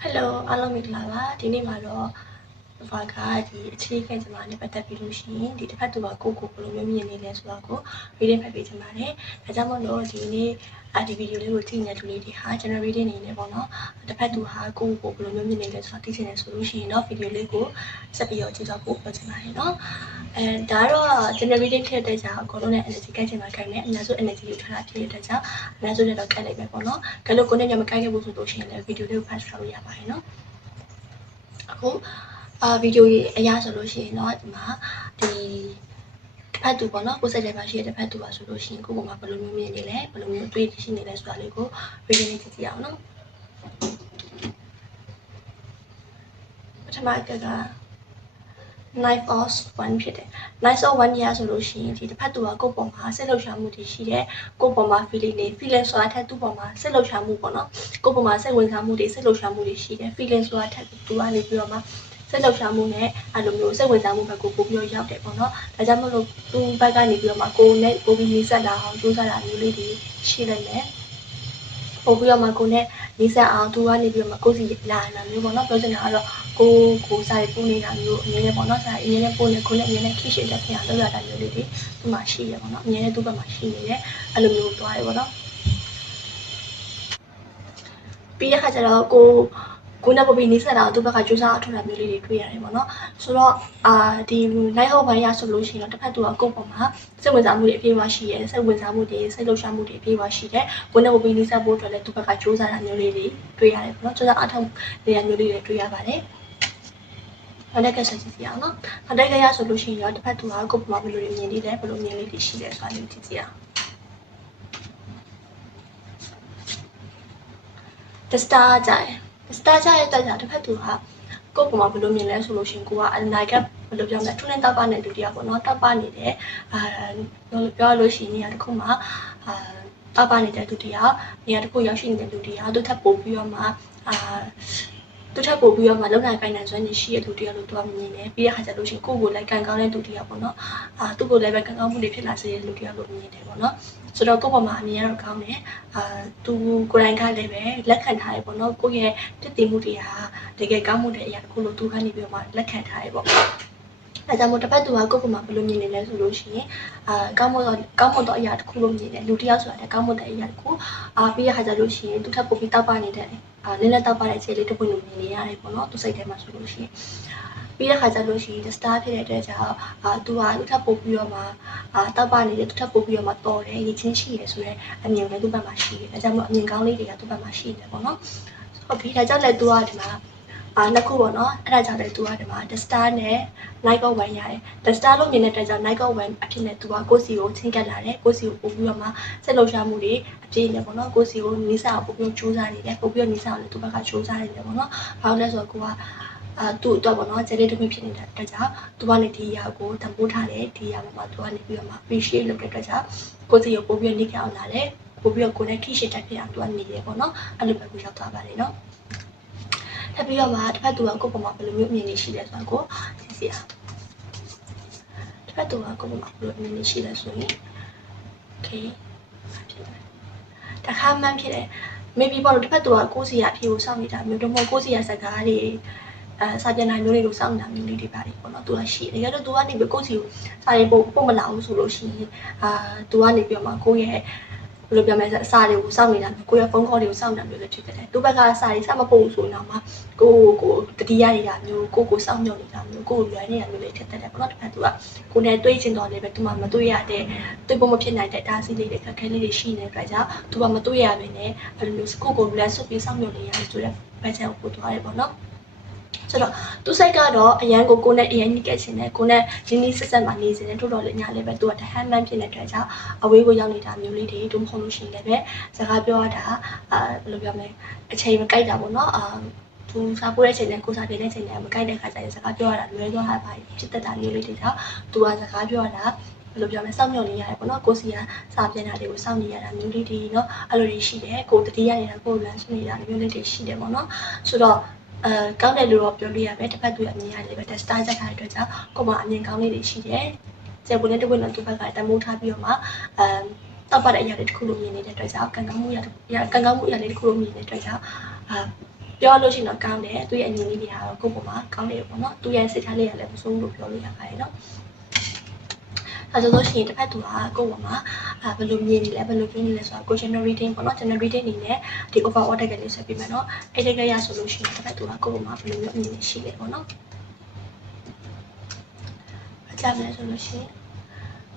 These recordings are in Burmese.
ဟယ်လိုအားလုံးမင်္ဂလာပါဒီနေ့မှာတော့ ဘာကဒီအခြေခံစမားနဲ့ပတ်သက်ပြီးလို့ရှိရင်ဒီတစ်ဖက်သူကကိုကိုဘယ်လိုမျိုးမြင်နေလဲဆိုတော့ကို reading ဖတ်ပေးချင်ပါတယ်ဒါကြောင့်မို့လို့ဒီနေ့အဒီဗီဒီယိုလေးကိုကြည့်နေတဲ့လူလေးတွေဟာ generating နေနေပေါ့နော်တစ်ဖက်သူဟာကိုကိုဘယ်လိုမျိုးမြင်နေလဲဆိုတာသိချင်တယ်ဆိုလို့ရှိရင်တော့ဗီဒီယိုလေးကိုဆက်ပြီးတော့ကြည့်တော့ပို့ပြောချင်ပါတယ်နော်အဲဒါတော့ generating ဖြစ်တဲ့ကြောင့်အကုန်လုံးနဲ့ energy ကိုက်ချင်မှာကိုက်မယ်အများစု energy ကိုထားတာဖြစ်တဲ့ကြောင့်အများစုလည်းတော့ကိုက်လိုက်ပဲပေါ့နော်ကဲလို့ကိုနဲ့ညမကိုက်ခဲ့ဘူးဆိုလို့ရှိရင်လည်းဗီဒီယိုလေးကိုဖတ်ထားလို့ရပါတယ်နော်အခု အာဗီဒီယိုကြီးအရာဆိုလို့ရှိရင်တော့ဒီမှာဒီတစ်ဖက်သူပေါ့နော်ကိုယ်စက်တဲ့မှာရှိတဲ့တစ်ဖက်သူပါဆိုလို့ရှိရင်ကိုယ့်ဘုံမှာဘယ်လိုမျိုးမြင်နေလဲဘယ်လိုမျိုးတွေးရှိနေလဲဆိုတာလေးကို reading လေးကြည့်ကြည့်အောင်နော်ပထမကက knife of one ဖြစ်တယ် knife of one ရဆိုလို့ရှိရင်ဒီတစ်ဖက်သူကကိုယ့်ပုံမှာစိတ်လှုပ်ရှားမှုတွေရှိတယ်ကိုယ့်ပုံမှာ feeling တွေ feeling ဆိုတာထက်သူ့ပုံမှာစိတ်လှုပ်ရှားမှုပေါ့နော်ကိုယ့်ပုံမှာစိတ်ဝင်စားမှုတွေစိတ်လှုပ်ရှားမှုတွေရှိတယ် feeling ဆိုတာထက်သူကနေပြီးတော့မှ စိတ်လှုပ်ရှားမှုနဲ့အဲ့လိုမျိုးစိတ်ဝင်စားမှုဘက်ကိုပို့ပြီးတော့ရောက်တယ်ပေါ့နော်ဒါကြောင့်မလို့သူ့ဘက်ကနေပြီးတော့မှကိုယ်နဲ့ကိုပြီးနေဆက်လာအောင်ကြိုးစားတာမျိုးလေးတွေရှိလိုက်မယ်ပို့ပြီးတော့မှကိုယ်နဲ့နေဆက်အောင်သူကနေပြီးတော့မှကိုယ်စီလာလာမျိုးပေါ့နော်ပြောချင်တာကတော့ကိုကိုစားရပူနေတာမျိုးအမြဲတမ်းပေါ့နော်စားအမြဲတမ်းပို့နေကိုယ်နဲ့အမြဲတမ်းခိရှိတဲ့ပြန်လောက်ရတာမျိုးလေးတွေသူ့မှာရှိရပေါ့နော်အမြဲတမ်းသူ့ဘက်မှာရှိနေတယ်အဲ့လိုမျိုးသွားရပေါ့နော်ပြီးတဲ့ခါကျတော့ကို ကိုနဲ့ပပီနေဆက်တာသူ့ဘက်ကကြိုးစားအထောက်အမျိုးလေးတွေတွေ့ရတယ်ပေါ့နော်ဆိုတော့အာဒီ night hawk ဘိုင်းရဆိုလို့ရှိရင်တော့တစ်ဖက်သူကကိုယ့်ပေါ်မှာစိတ်ဝင်စားမှုတွေအပြည့်အဝရှိရဲစိတ်ဝင်စားမှုတွေစိတ်လှုပ်ရှားမှုတွေအပြည့်အဝရှိတယ်ကိုနဲ့ပပီနေဆက်ဖို့အတွက်လည်းသူ့ဘက်ကကြိုးစားတာမျိုးလေးတွေတွေ့ရတယ်ပေါ့နော်ကြိုးစားအထောက်နေရာမျိုးလေးတွေတွေ့ရပါတယ်နောက်တစ်ခါဆက်ကြည့်ရအောင်နော်နောက်တစ်ခါရဆိုလို့ရှိရင်တော့တစ်ဖက်သူကကိုယ့်ပေါ်မှာဘယ်လိုမြင်နေလဲဘယ်လိုမြင်လေးတွေရှိလဲဆိုတာလေးကြည့်ကြည့်အောင် the star ကြတယ် the star ကြရဲ့တက်ကြတစ်ဖက်သူဟာကိုယ့်ပုံမှာဘယ်လိုမြင်လဲဆိုလို့ရှိရင်ကိုကအနာဂတ်ဘယ်လိုပြောမလဲထုံးနဲ့တောက်ပနေတဲ့လူတယောက်ပေါ့နော်တောက်ပနေတယ်အာပြောလို့ရှိရင်နေရာတစ်ခုမှာအာတောက်ပနေတဲ့လူတယောက်နေရာတစ်ခုရောက်ရှိနေတဲ့လူတယောက်သူထပ်ပို့ပြီးတော့မှအာသူထပ်ပို့ပြီးတော့မှလုံနိုင်ပိုင်နိုင်စွမ်းနေရှိတဲ့လူတယောက်လို့သူကမြင်တယ်ပြီးတဲ့ခါကျလို့ရှိရင်ကိုယ့်ကိုလိုက်ကန်ကောင်းတဲ့လူတယောက်ပေါ့နော်အာသူ့ကိုလည်းပဲကန်ကောင်းမှုတွေဖြစ်လာစေတဲ့လူတယောက်လို့မြင်တယ်ပေါ့နော် ဆိုတော့ကိုယ့်ဘက်မှာအမြင်ရတော့ကောင်းတယ်အာသူကိုယ်တိုင်ကလည်းပဲလက်ခံထားရပေါ့နော်ကိုယ့်ရဲ့တည်တည်မှုတွေဟာတကယ်ကောင်းမှုတဲ့အရာတစ်ခုလို့သူကနေပြီးတော့မှလက်ခံထားရပေါ့အဲကြောင့်မို့တစ်ဖက်သူကကိုယ့်ဘက်မှာဘယ်လိုမြင်နေလဲဆိုလို့ရှိရင်အာကောင်းမွန်တော့ကောင်းမွန်တော့အရာတစ်ခုလို့မြင်တယ်လူတစ်ယောက်ဆိုတာလည်းကောင်းမွန်တဲ့အရာတစ်ခုအာပြီးရခါကြလို့ရှိရင်သူထပ်ပို့ပြီးတောက်ပနေတဲ့အာနည်းနည်းတောက်ပတဲ့အခြေလေးတစ်ခုလို့မြင်နေရတယ်ပေါ့နော်သူစိတ်ထဲမှာဆိုလို့ရှိရင် ပြီးတဲ့ခါကျလို့ရှိရင် star ဖြစ်တဲ့အတွက်ကြောင့်အာသူကသူထပ်ပို့ပြီးတော့မှအာတောက်ပနေတယ်သူထပ်ပို့ပြီးတော့မှတော်တယ်ရချင်းရှိရဆိုတော့အမြင်လည်းသူ့ဘက်မှာရှိတယ်အဲကြောင့်မို့အမြင်ကောင်းလေးတွေကသူ့ဘက်မှာရှိတယ်ပေါ့နော်ဟုတ်ပြီဒါကြောင့်လည်းသူကဒီမှာအာနှစ်ခုပေါ့နော်အဲ့ဒါကြောင့်လည်းသူကဒီမှာ the star နဲ့ night of one ရတယ် the star လို့မြင်တဲ့အတွက်ကြောင့် night of one အဖြစ်နဲ့သူကကိုစီကိုချင်းကပ်လာတယ်ကိုစီကိုပို့ပြီးတော့မှစိတ်လှုပ်ရှားမှုတွေအပြည့်နဲ့ပေါ့နော်ကိုစီကိုနီးစပ်အောင်ပို့ပြီးကြိုးစားနေတယ်ပို့ပြီးနီးစပ်အောင်လည်းသူ့ဘက်ကကြိုးစားနေတယ်ပေါ့နော်ဘာလို့လဲဆိုတော့ကိုက အာသူ့အတွက်ပေါ့နော်ဂျယ်လေးတစ်ခုဖြစ်နေတဲ့အတွက်ကြောင့်သူကနေဒီအရာကိုတံပိုးထားတယ်ဒီအရာပေါ်မှာသူကနေပြီးတော့မှ appreciate လုပ်တဲ့အတွက်ကြောင့်ကိုစီကိုပို့ပြီးနေကြအောင်လာတယ်ပို့ပြီးတော့ကိုနဲ့ခိရှိတက်ဖြစ်အောင်သူကနေတယ်ပေါ့နော်အဲ့လိုပဲကိုရောက်သွားပါတယ်နော်ထပ်ပြီးတော့မှတစ်ဖက်သူကကိုယ့်ပေါ်မှာဘယ်လိုမျိုးအမြင်တွေရှိလဲဆိုတော့ကိုကြည့်စီအောင်တစ်ဖက်သူကကိုယ့်ပေါ်မှာဘယ်လိုအမြင်တွေရှိလဲဆိုရင် okay တခါမှန်းဖြစ်တယ် maybe ပေါ့လို့တစ်ဖက်သူကကိုစီရအဖြစ်ကိုစောင့်နေတာမျိုးတော့မဟုတ်ကိုစီရစကားတွေ အဲစာပြန်နိုင်မျိုးတွေကိုစောင့်နေတာမျိုးလေးတွေပါတယ်ပေါ့နော်သူကရှိတယ်တကယ်တော့သူကနေပြီးကိုစီကိုစာရေးပို့ပို့မလာဘူးဆိုလို့ရှိရင်အာသူကနေပြီးတော့မှကိုရဲ့ဘယ်လိုပြောမလဲအစာတွေကိုစောင့်နေတာမျိုးကိုရဲ့ဖုန်းခေါ်တွေကိုစောင့်နေတာမျိုးလည်းဖြစ်တယ်သူဘက်ကစာရေးစမပို့ဘူးဆိုတော့မှကိုကိုတတိယနေတာမျိုးကိုကိုစောင့်ညွှန်နေတာမျိုးကိုလွယ်နေတာမျိုးလေးဖြစ်တတ်တယ်ပေါ့နော်တစ်ဖက်သူကကိုနဲ့တွေးချင်တော့လည်းပဲသူမှမတွေးရတဲ့တွေးဖို့မဖြစ်နိုင်တဲ့ဒါစီလေးတွေခက်ခဲလေးတွေရှိနေတဲ့အတွက်ကြောင့်သူကမတွေးရဘဲနဲ့အဲ့လိုမျိုးကိုကိုလည်းဆွပြီးစောင့်ညွှန်နေရတယ်ဆိုတော့ဘက်ချန်ကိုပို့သွားတယ်ပေါ့နော် ဆိုတော့သူ့စိတ်ကတော့အရန်ကိုကိုနဲ့အရန်နီးကက်ချင်တယ်ကိုနဲ့ရင်းနှီးဆက်ဆက်မှနေချင်တယ်ထို့တော်လည်းညာလည်းပဲသူကတဟမ်းမှန်းဖြစ်နေတဲ့အတွက်ကြောင့်အဝေးကိုရောက်နေတာမျိုးလေးတွေတို့မဟုတ်လို့ရှိရင်လည်းပဲစကားပြောရတာအာဘယ်လိုပြောမလဲအချိန်မကိုက်တာပေါ့နော်အာသူစားပိုးတဲ့ချိန်နဲ့ကိုစားပြတဲ့ချိန်နဲ့မကိုက်တဲ့ခါကျရင်စကားပြောရတာလွဲသွားတာပါဖြစ်တတ်တာမျိုးလေးတွေကြောင့်သူကစကားပြောရတာဘယ်လိုပြောမလဲစောင့်မျှော်နေရတယ်ပေါ့နော်ကိုစီကစာပြန်တာတွေကိုစောင့်နေရတာမျိုးလေးတွေနော်အဲ့လိုတွေရှိတယ်ကိုတတိယနေတာကိုလမ်းဆွနေတာမျိုးလေးတွေရှိတယ်ပေါ့နော်ဆိုတော့ အဲကောင်းတယ်လို့တော့ပြောလို့ရမယ်တစ်ဖက်သူရဲ့အမြင်ရတယ်ပဲ star ချက်ထားတဲ့အတွက်ကြောင့်ကိုမအမြင်ကောင်းလေးတွေရှိတယ်ကျေပွန်နဲ့တပွင့်နဲ့သူ့ဘက်ကတမိုးထားပြီးတော့မှအဲတောက်ပတဲ့အရာတွေတစ်ခုလိုမြင်နေတဲ့အတွက်ကြောင့်ကံကောင်းမှုရကံကောင်းမှုအရာလေးတစ်ခုလိုမြင်နေတဲ့အတွက်ကြောင့်အာပြောလို့ရှိရင်တော့ကောင်းတယ်သူရဲ့အမြင်လေးတွေကတော့ကိုယ့်ပေါ်မှာကောင်းတယ်ပေါ့နော်သူရဲ့စိတ်ထားလေးကလည်းမဆိုးဘူးလို့ပြောလို့ရပါတယ်နော် အဲဆိုလို့ရှိရင်တစ်ဖက်သူကကိုယ့်ပေါ်မှာအဲဘယ်လိုမြင်နေလဲဘယ်လိုပြောနေလဲဆိုတာကို general reading ပေါ့နော် general reading အနေနဲ့ဒီ overall target လေးဆက်ပြီးမယ်နော်အဲ့ဒီကရဆိုလို့ရှိရင်တစ်ဖက်သူကကိုယ့်ပေါ်မှာဘယ်လိုမျိုးအမြင်ရှိလဲပေါ့နော်အကြမ်းလဲဆိုလို့ရှိရင်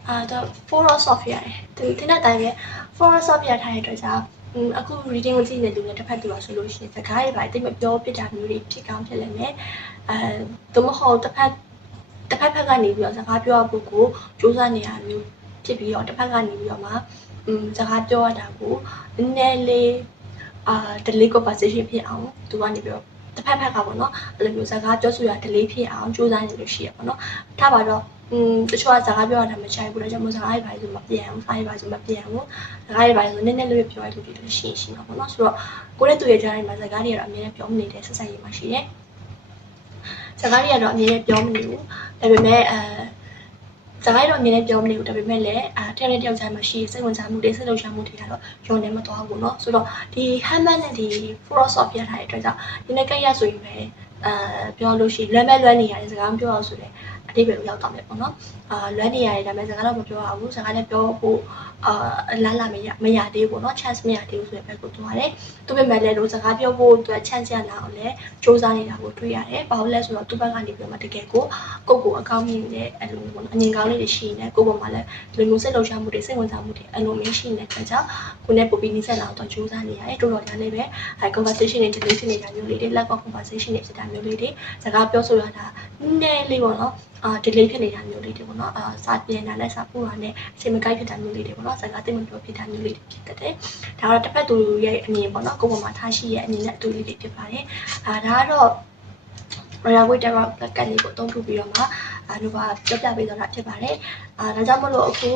အာတော့ four of soft ရတယ်ဒီဒီနေ့တိုင်းပဲ four of soft ရထားတဲ့အတွက်ကြောင့်อืมအခု reading ကိုကြည့်နေသူနဲ့တစ်ဖက်သူကဆိုလို့ရှိရင်စကားတွေပါတိတ်မပြောပြတာမျိုးတွေဖြစ်ကောင်းဖြစ်လိမ့်မယ်အဲသို့မဟုတ်တစ်ဖက် တစ်ဖက်ဖက်ကနေပြီးတော့စကားပြောဖို့ကိုစူးစမ်းနေတာမျိုးဖြစ်ပြီးတော့တစ်ဖက်ကနေပြီးတော့မှอืมစကားပြောရတာကိုနည်းနည်းလေးအာ delay conversation ဖြစ်အောင်သူကနေပြီးတော့တစ်ဖက်ဖက်ကပေါ့နော်အဲ့လိုမျိုးစကားပြောဆိုရ delay ဖြစ်အောင်စူးစမ်းနေလို့ရှိရပေါ့နော်ထားပါတော့อืมတချို့ကစကားပြောရတာမချိုက်ဘူးလေကြောင့်မို့စကားတွေပါဆိုမပြန်ဘူးစာရေးပါဆိုမပြန်ဘူးစကားတွေပါဆိုနည်းနည်းလေးပြောရလို့ဒီလိုရှိရင်ရှိမှာပေါ့နော်ဆိုတော့ကိုယ့်ရဲ့သူရဲ့ကြားထဲမှာစကားတွေကတော့အမြဲတမ်းပြောမနေတဲ့ဆက်ဆက်ရေးမှာရှိတယ် စကားတွေကတော့အမြဲတမ်းပြောမနေဘူးဒါပေမဲ့အဲစကားတော့အမြဲတမ်းပြောမနေဘူးဒါပေမဲ့လည်းအဲတယောက်နဲ့တယောက်ကြားမှာရှိစိတ်ဝင်စားမှုတွေစိတ်လှုပ်ရှားမှုတွေကတော့ရုံနေမသွားဘူးเนาะဆိုတော့ဒီ hammer နဲ့ဒီ frost of ပြထားတဲ့အတွက်ကြောင့်ဒီနေ့ကရဆိုရင်ပဲအဲပြောလို့ရှိရင်လွမ်းမဲ့လွမ်းနေရတယ်စကားမပြောအောင်ဆိုတယ် အတိတ်ပဲကိုရောက်တော့မယ်ပေါ့နော်အာလွမ်းနေရတယ်ဒါပေမဲ့စကားတော့မပြောရဘူးစကားလည်းပြောဖို့အာလာလာမရမရသေးဘူးပေါ့နော် chance မရသေးဘူးဆိုတဲ့ဘက်ကိုသွားတယ်သူပေမဲ့လည်းလို့စကားပြောဖို့အတွက် chance ရလာအောင်လည်းစူးစမ်းနေတာကိုတွေ့ရတယ်ဘာလို့လဲဆိုတော့သူဘက်ကနေပြီးတော့မှတကယ်ကိုကိုယ့်ကိုအကောင်းမြင်တဲ့အဲ့လိုပေါ့နော်အငြင်ကောင်းလေးတွေရှိနေကိုယ့်ပေါ်မှာလည်းဒီလိုမျိုးစိတ်လှုပ်ရှားမှုတွေစိတ်ဝင်စားမှုတွေအလိုမျိုးရှိနေတဲ့ကြောင့်ကိုယ်နဲ့ပုံပြီးနီးစပ်လာတော့စူးစမ်းနေရတယ်တော်တော်ကြာနေပဲအဲ conversation တွေ delay ဖြစ်နေတာမျိုးလေးတွေ lack of conversation တွေဖြစ်တာမျိုးလေးတွေစကားပြောဆိုရတာ နည်းနည်းလေးပေါ့နော်အာ delay ဖြစ်နေတာမျိုးလေးတွေပေါ့နော်အာစာပြန်တာနဲ့စာပို့တာနဲ့အချိန်မကိုက်ဖြစ်တာမျိုးလေးတွေပေါ့နော်စကားသိမပြောဖြစ်တာမျိုးလေးတွေဖြစ်တတ်တယ်ဒါကတော့တစ်ဖက်သူရဲ့အမြင်ပေါ့နော်ကိုယ့်ပေါ်မှာထားရှိရဲ့အမြင်နဲ့အတူလေးတွေဖြစ်ပါတယ်အာဒါကတော့ Royal Weight Terror ကတ်လေးကိုအသုံးပြုပြီးတော့မှအာလူပါပြပြပေးတော့တာဖြစ်ပါတယ် အာဒါကြောင့်မလို့အခု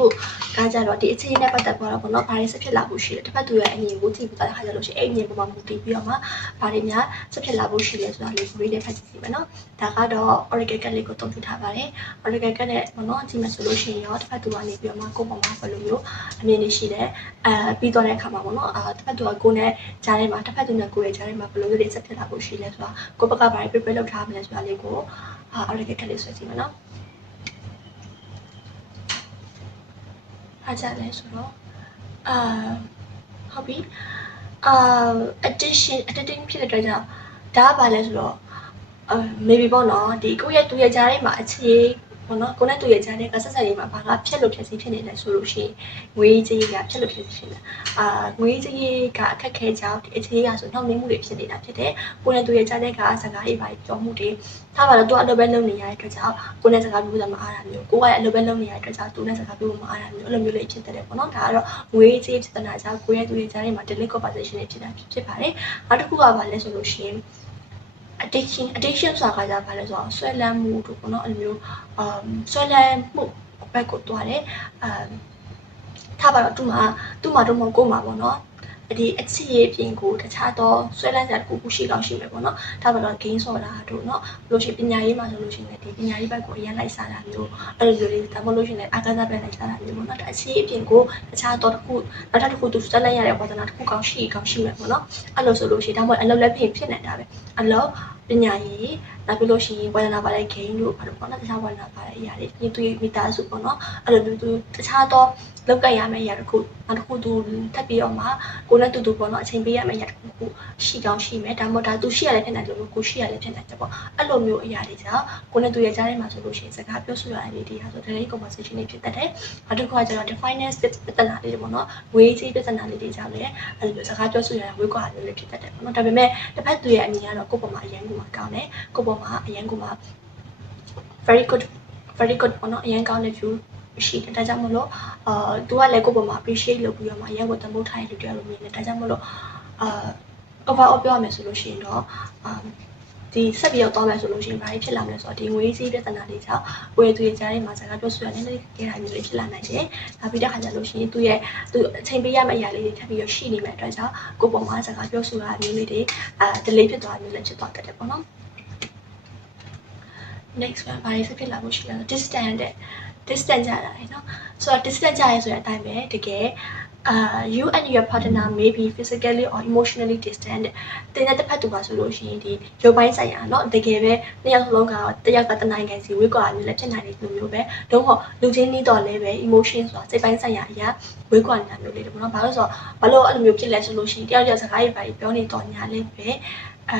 ကကြတော့ဒီအခြေအနေနဲ့ပတ်သက်သွားတော့ပေါ့နော်ဘာတွေဆက်ဖြစ်လာဖို့ရှိလဲတစ်ဖက်သူရဲ့အမြင်ကိုကြည့်ပြီးတော့ခါကြလို့ရှိရင်အဲ့အမြင်ပေါ်မှာမူတည်ပြီးတော့မှဘာတွေများဆက်ဖြစ်လာဖို့ရှိလဲဆိုတာလေးကိုရေးတဲ့ဖတ်ကြည့်စီမယ်နော်ဒါကတော့ Oracle ကတ်လေးကိုသုံးပြုထားပါတယ် Oracle ကတ်နဲ့ပေါ့နော်ကြည့်မယ်ဆိုလို့ရှိရင်ရောတစ်ဖက်သူကနေပြီးတော့မှကိုယ့်ပေါ်မှာဘယ်လိုမျိုးအမြင်တွေရှိလဲအဲပြီးတော့တဲ့အခါမှာပေါ့နော်အာတစ်ဖက်သူကကိုယ်နဲ့ကြားထဲမှာတစ်ဖက်သူနဲ့ကိုယ်ရဲ့ကြားထဲမှာဘယ်လိုမျိုးတွေဆက်ဖြစ်လာဖို့ရှိလဲဆိုတာကိုယ့်ဘက်ကဘာတွေ prepare လုပ်ထားမလဲဆိုတာလေးကိုအာ Oracle ကတ်လေးဆွဲကြည့်မယ်နော် အားကြလဲဆိုတော့အာဟုတ်ပြီအာ addiction addicting ဖြစ်တဲ့အတွက်ကြောင့်ဒါကဘာလဲဆိုတော့အာ maybe ပေါ့နော်ဒီကိုယ့်ရဲ့သူရဲ့ကြားထဲမှာအခြေ ပေါ့နော်ကိုနဲ့သူရဲ့ကြားထဲကဆက်ဆက်ရေးမှာဘာကဖြက်လို့ဖြက်စီးဖြစ်နေလဲဆိုလို့ရှိရင်ငွေကြေးကဖြက်လို့ဖြက်စီးဖြစ်နေအာငွေကြေးကအခက်ခဲကြောင့်ဒီအခြေရဆိုနှောင့်နှေးမှုတွေဖြစ်နေတာဖြစ်တယ်ကိုနဲ့သူရဲ့ကြားထဲကစကားရေးပါပြောမှုတွေထားပါတော့သူအလုပ်ပဲလုပ်နေရတဲ့အတွက်ကြောင့်ကိုနဲ့စကားပြောတာမအားတာမျိုးကိုကအလုပ်ပဲလုပ်နေရတဲ့အတွက်ကြောင့်သူနဲ့စကားပြောမအားတာမျိုးအဲ့လိုမျိုးလေးဖြစ်တဲ့ပေါ့နော်ဒါကတော့ငွေကြေးဖြစ်တဲ့နာကြောင့်ကိုရဲ့သူရဲ့ကြားထဲမှာ delay conversation တွေဖြစ်တာဖြစ်ပါတယ်နောက်တစ်ခုကဘာလဲဆိုလို့ရှိရင် addiction addiction ဆိုတာကကြာဘာလဲဆိုတော့ဆွဲလန်းမှုတို့ပေါ့နော်အဲ့လိုမျိုး um ဆွဲလန်းမှုဘက်ကိုတွားတယ် um ထားပါတော့သူ့မှာသူ့မှာတော့မဟုတ်ကို့မှာပေါ့နော် ဒီအချစ်ရေးပြင်ကိုတခြားသောဆွဲလန်းစရာတခုခုရှိကောင်းရှိမယ်ပေါ့နော်ဒါမှတော့ gain ဆိုတာတို့နော်ဘလို့ရှိပညာရေးမှာဆိုလို့ရှိရင်ဒီပညာရေးဘက်ကိုအရင်လိုက်စားတာမျိုးအဲ့လိုမျိုးလေးဒါမှလို့ရှိရင်အကစားပြန်လိုက်စားတာမျိုးပေါ့နော်ဒါအချစ်ရေးပြင်ကိုတခြားသောတခုနောက်ထပ်တခုသူဆွဲလန်းရတဲ့ဝါသနာတခုကောင်းရှိကောင်းရှိမယ်ပေါ့နော်အဲ့လိုဆိုလို့ရှိရင်ဒါမှမဟုတ်အလုပ်လက်ဖြစ်ဖြစ်နေတာပဲအလုပ်ပညာရေးနောက်ပြီးလို့ရှိရင်ဝါသနာပါတဲ့ gain တို့ဘာလို့ပေါ့နော်တခြားဝါသနာပါတဲ့အရာတွေပြင်သူမိသားစုပေါ့နော်အဲ့လိုမျိုးသူတခြားသော လောက်ကရမယ့်အရာတစ်ခုနောက်တစ်ခုသူထပ်ပြီးတော့မှကိုနဲ့တူတူပေါ့နော်အချိန်ပေးရမယ့်အရာတစ်ခုခုရှိကောင်းရှိမယ်ဒါမှမဟုတ်ဒါသူရှိရလည်းဖြစ်နိုင်တယ်လို့ကိုရှိရလည်းဖြစ်နိုင်တယ်ပေါ့အဲ့လိုမျိုးအရာတွေကြောင့်ကိုနဲ့တူရဲ့ကြားထဲမှာဆိုလို့ရှိရင်စကားပြောဆိုရတဲ့လေးတွေဟာဆို daily conversation တွေဖြစ်တတ်တယ်နောက်တစ်ခုကကျတော့ finance ပြဿနာလေးတွေပေါ့နော်ဝေးကြီးပြဿနာလေးတွေကြောင့်လည်းအဲ့လိုမျိုးစကားပြောဆိုရတာဝေးကွာလေးလေးဖြစ်တတ်တယ်ပေါ့နော်ဒါပေမဲ့တစ်ဖက်သူရဲ့အမြင်ကတော့ကိုယ့်ပေါ်မှာအရန်ကိုမှကောင်းတယ်ကိုယ့်ပေါ်မှာအရန်ကိုမှ very good very good ပေါ့နော်အရန်ကောင်းတဲ့ view ရှိတယ်ဒါကြောင့်မလို့အာသူကလည်းကိုယ့်ပေါ်မှာ appreciate လုပ်ပြီးတော့မှရန်ကိုတမိုးထားရလို့တရားလို့မြင်တယ်ဒါကြောင့်မလို့အာ overall ပြောရမယ်ဆိုလို့ရှိရင်တော့အာဒီဆက်ပြီးတော့တောင်းမယ်ဆိုလို့ရှိရင်ဘာတွေဖြစ်လာမလဲဆိုတော့ဒီငွေစည်းပြဿနာတွေကြောင့်ဝယ်သူရဲ့ကြားထဲမှာစကားပြောဆိုရတဲ့နည်းနည်းကြတာမျိုးတွေဖြစ်လာနိုင်တယ်။ဒါပြီးတဲ့ခါကျလို့ရှိရင်သူရဲ့သူအချိန်ပေးရမယ့်အရာလေးတွေထပ်ပြီးတော့ရှိနေမယ့်အတွက်ကြောင့်ကိုယ့်ပေါ်မှာစကားပြောဆိုရတဲ့မျိုးလေးတွေအာ delay ဖြစ်သွားမျိုးလည်းဖြစ်သွားတတ်တယ်ပေါ့နော်။ next one ဘာတွေဆက်ဖြစ်လာဖို့ရှိလဲ distance တဲ့ distance ကြတာလေနော်ဆိုတော့ distance ကြရဲဆိုတဲ့အတိုင်းပဲတကယ် uh you and your partner may be physically or emotionally distant တင်တဲ့တစ်ဖက်သူပါဆိုလို့ရှိရင်ဒီရုပ်ပိုင်းဆိုင်ရာเนาะတကယ်ပဲနှစ်ယောက်စလုံးကတယောက်ကတနိုင်ငံစီဝေးကွာနေလည်းဖြစ်နိုင်တယ်လို့မျိုးပဲတော့ဟောလူချင်းနီးတော့လည်းပဲ emotion ဆိုတာစိတ်ပိုင်းဆိုင်ရာအရာဝေးကွာနေတာမျိုးလေးတွေပေါ့နော်ဘာလို့ဆိုတော့ဘာလို့အဲ့လိုမျိုးဖြစ်လဲဆိုလို့ရှိရင်တယောက်ယောက်စကားတွေပါပြောနေတော့ညာလေးပဲအဲ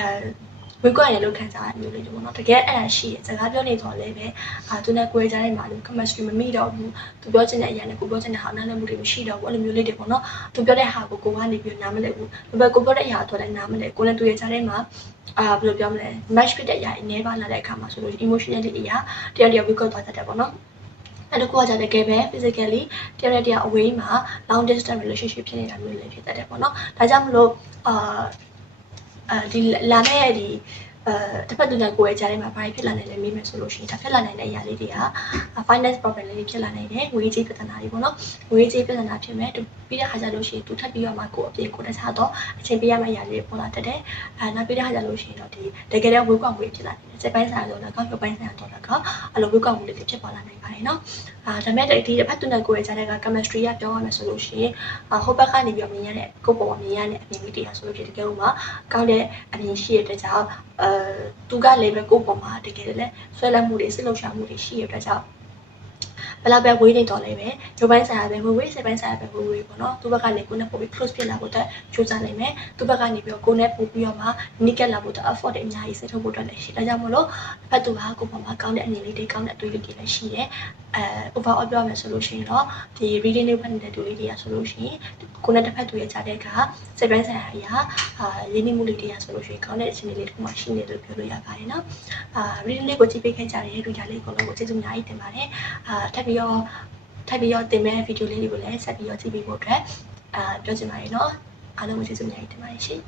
ဝေးကွာရလို့ခံစားရမျိုးလေးတွေပေါ့နော်တကယ်အဲ့ဒါရှိရစကားပြောနေတော့လည်းပဲအာသူနဲ့ကိုယ်ကြားထဲမှာလို့ chemistry မမိတော့ဘူးသူပြောချင်တဲ့အရာနဲ့ကိုပြောချင်တဲ့ဟာနားလည်မှုတွေမရှိတော့ဘူးအဲ့လိုမျိုးလေးတွေပေါ့နော်သူပြောတဲ့ဟာကိုကိုကနေပြီးနားမလည်ဘူးဒါပေမဲ့ကိုပြောတဲ့အရာတော့လည်းနားမလည်ကိုလည်းသူရဲ့ကြားထဲမှာအာဘယ်လိုပြောမလဲ match ဖြစ်တဲ့အရာအနည်းပါလာတဲ့အခါမှာဆိုလို့ emotionally အရာတယောက်တယောက်ဝေးကွာသွားတတ်တယ်ပေါ့နော်အဲ့ဒါကိုကကြတကယ်ပဲ physically တယောက်နဲ့တယောက် away မှာ long distance relationship ဖြစ်နေတာမျိုးလည်းဖြစ်တတ်တယ်ပေါ့နော်ဒါကြောင့်မလို့အာ အဲဒီလာမယ့်ဒီ အဲတစ်ဖက်သူနဲ့ကိုယ်ရဲ့ကြားထဲမှာဘာဖြစ်လာနိုင်လဲမေးမယ်ဆိုလို့ရှိရင်ဒါဖြစ်လာနိုင်တဲ့အရာလေးတွေက finance problem လေးဖြစ်လာနိုင်တယ်ငွေကြေးပြဿနာတွေပေါ့နော်ငွေကြေးပြဿနာဖြစ်မယ်ပြီးတဲ့ခါကျလို့ရှိရင်သူထပ်ပြီးတော့မှကိုယ်အပြင်ကိုယ်တခြားတော့အချိန်ပေးရမယ့်အရာလေးတွေပေါ်လာတတ်တယ်အဲနောက်ပြီးတဲ့ခါကျလို့ရှိရင်တော့ဒီတကယ်တော့ဝေးကွာငွေဖြစ်လာတယ်စက်ပိုင်းဆိုင်ရာတော့ကောက်ရုပ်ပိုင်းဆိုင်ရာတော့ကောအဲ့လိုဝေးကွာငွေလေးဖြစ်ပေါ်လာနိုင်ပါတယ်နော်အာဒါပေမဲ့ဒီတစ်ဖက်သူနဲ့ကိုယ်ရဲ့ကြားထဲက chemistry ကပြောရမယ်ဆိုလို့ရှိရင်ဟိုဘက်ကနေပြီးတော့မြင်ရတဲ့ကိုယ်ပေါ်မှာမြင်ရတဲ့အမြင်လေးတရားဆိုလို့ဖြစ်တကယ်လို့မှကောင်းတဲ့အမြင်ရှိရတဲ့ကြောင့်အဲသူကလည်းပဲကိုယ်ပေါ်မှာတကယ်လည်းဆွဲလန်းမှုတွေစိတ်လှုပ်ရှားမှုတွေရှိရတဲ့ကြောင့် ဘယ်လောက်ပဲဝေးနေတော့လည်းပဲရုပ်ပိုင်းဆိုင်ရာပဲဝေးဝေးစိတ်ပိုင်းဆိုင်ရာပဲဝေးဝေးပေါ့နော်သူဘက်ကနေကိုယ်နဲ့ပို့ပြီး close ဖြစ်လာဖို့အတွက်ကြိုးစားနိုင်မယ်သူဘက်ကနေပြီးတော့ကိုယ်နဲ့ပို့ပြီးတော့မှနိကက်လာဖို့အတွက် effort တွေအများကြီးစိတ်ထုတ်ဖို့အတွက်လည်းရှိဒါကြောင့်မလို့တစ်ဖက်သူကကိုယ်ပေါ်မှာကောင်းတဲ့အမြင်လေးတွေကောင်းတဲ့အတွေ့အကြုံတွေလည်းရှိတယ်အဲ overall ပြောရမယ်ဆိုလို့ရှိရင်တော့ဒီ reading လေးဖတ်နေတဲ့တူလေးတွေကဆိုလို့ရှိရင်ကိုယ်နဲ့တစ်ဖက်သူရဲ့ကြားတဲ့ကစိတ်ပိုင်းဆိုင်ရာအရာအာရင်းနှီးမှုလေးတွေကဆိုလို့ရှိရင်ကောင်းတဲ့အခြေအနေလေးတစ်ခုမှရှိနေတယ်လို့ပြောလို့ရပါတယ်နော်အာ reading လေးကိုကြည့်ပေးခဲ့ကြတဲ့ reader လေးကိုလည်းကျေးဇူးအများကြီးတင်ပါတယ်အာထပ်ပြီးတော့ထပ်ပြီးတော့တင်မဲ့ဗီဒီယိုလေးတွေကိုလည်းဆက်ပြီးတော့ကြည့်ပေးဖို့အတွက်အာပြောချင်ပါတယ်နော်အားလုံးကိုကျေးဇူးအများကြီးတင်ပါတယ်ရှင်